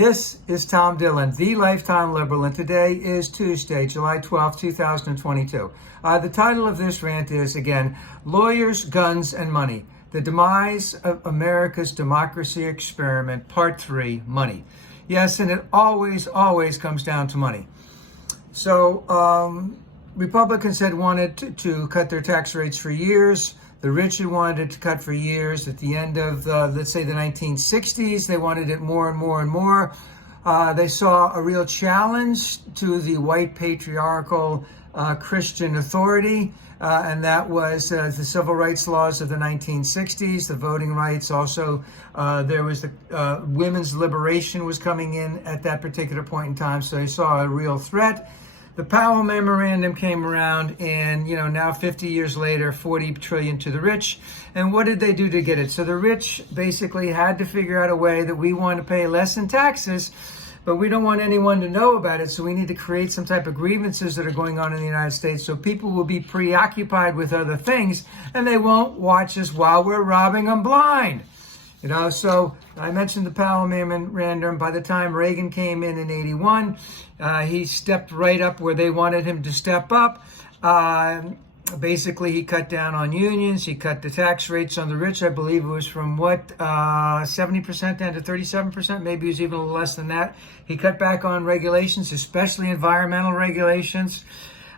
This is Tom Dillon, the Lifetime Liberal, and today is Tuesday, July 12, 2022. The title of this rant is, again, Lawyers, Guns, and Money. The Demise of America's Democracy Experiment, Part 3, Money. Yes, and it always comes down to money. So, Republicans had wanted to cut their tax rates for years. The rich had wanted it to cut for years. At the end of, let's say, the 1960s, they wanted it more and more and more. They saw a real challenge to the white patriarchal Christian authority, and that was the civil rights laws of the 1960s, the voting rights. Also, there was the women's liberation was coming in at that particular point in time, so they saw a real threat. The Powell Memorandum came around, and now 50 years later, 40 trillion to the rich. And what did they do to get it? So the rich basically had to figure out a way that we want to pay less in taxes, but we don't want anyone to know about it. So we need to create some type of grievances that are going on in the United States, so people will be preoccupied with other things, and they won't watch us while we're robbing them blind. So I mentioned the Powell Memorandum. By the time Reagan came in 81, he stepped right up where they wanted him to step up. Basically, he cut down on unions. He cut the tax rates on the rich. I believe it was from 70% down to 37%. Maybe it was even a little less than that. He cut back on regulations, especially environmental regulations.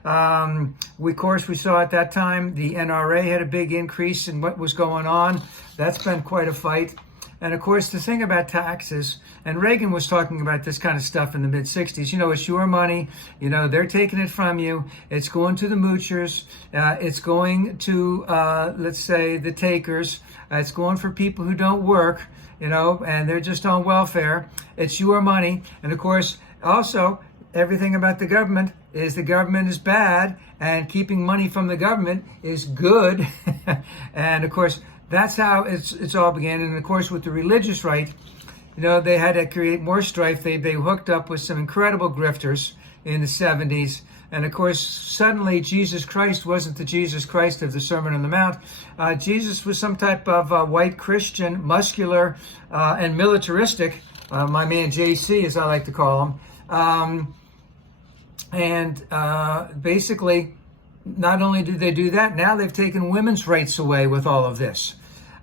Of course, we saw at that time the NRA had a big increase in what was going on. That's been quite a fight. And of course, the thing about taxes, and Reagan was talking about this kind of stuff in the mid-60s, it's your money, they're taking it from you, it's going to the moochers, it's going to, let's say, the takers, it's going for people who don't work, and they're just on welfare, it's your money. And of course, also, everything about the government is bad, and keeping money from the government is good. And of course, that's how it's all began. And of course, with the religious right, they had to create more strife. They hooked up with some incredible grifters in the 70s. And of course, suddenly Jesus Christ wasn't the Jesus Christ of the Sermon on the Mount. Jesus was some type of white Christian, muscular, and militaristic. My man JC, as I like to call him. Basically, not only did they do that, now they've taken women's rights away with all of this.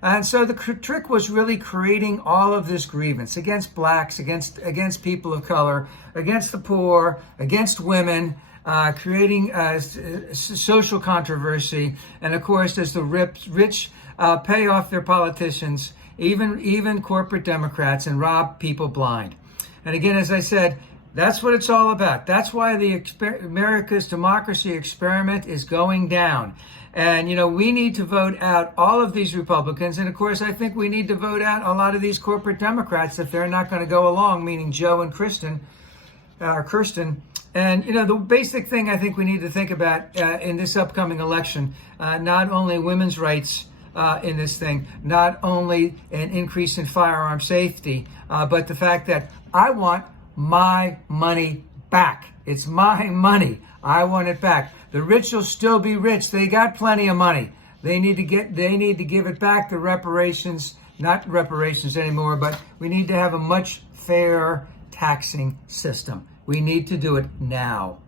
And so the trick was really creating all of this grievance against blacks, against people of color, against the poor, against women, creating social controversy. And of course, as the rich pay off their politicians, even corporate Democrats, and rob people blind. And again, as I said, that's what it's all about. That's why America's democracy experiment is going down. And, we need to vote out all of these Republicans. And, of course, I think we need to vote out a lot of these corporate Democrats if they're not going to go along, meaning Joe and Kirsten. And, the basic thing I think we need to think about in this upcoming election, not only women's rights in this thing, not only an increase in firearm safety, but the fact that I want my money back. It's my money. I want it back. The rich will still be rich. They got plenty of money. They need to give it back. The reparations, not reparations anymore, but we need to have a much fairer taxing system. We need to do it now.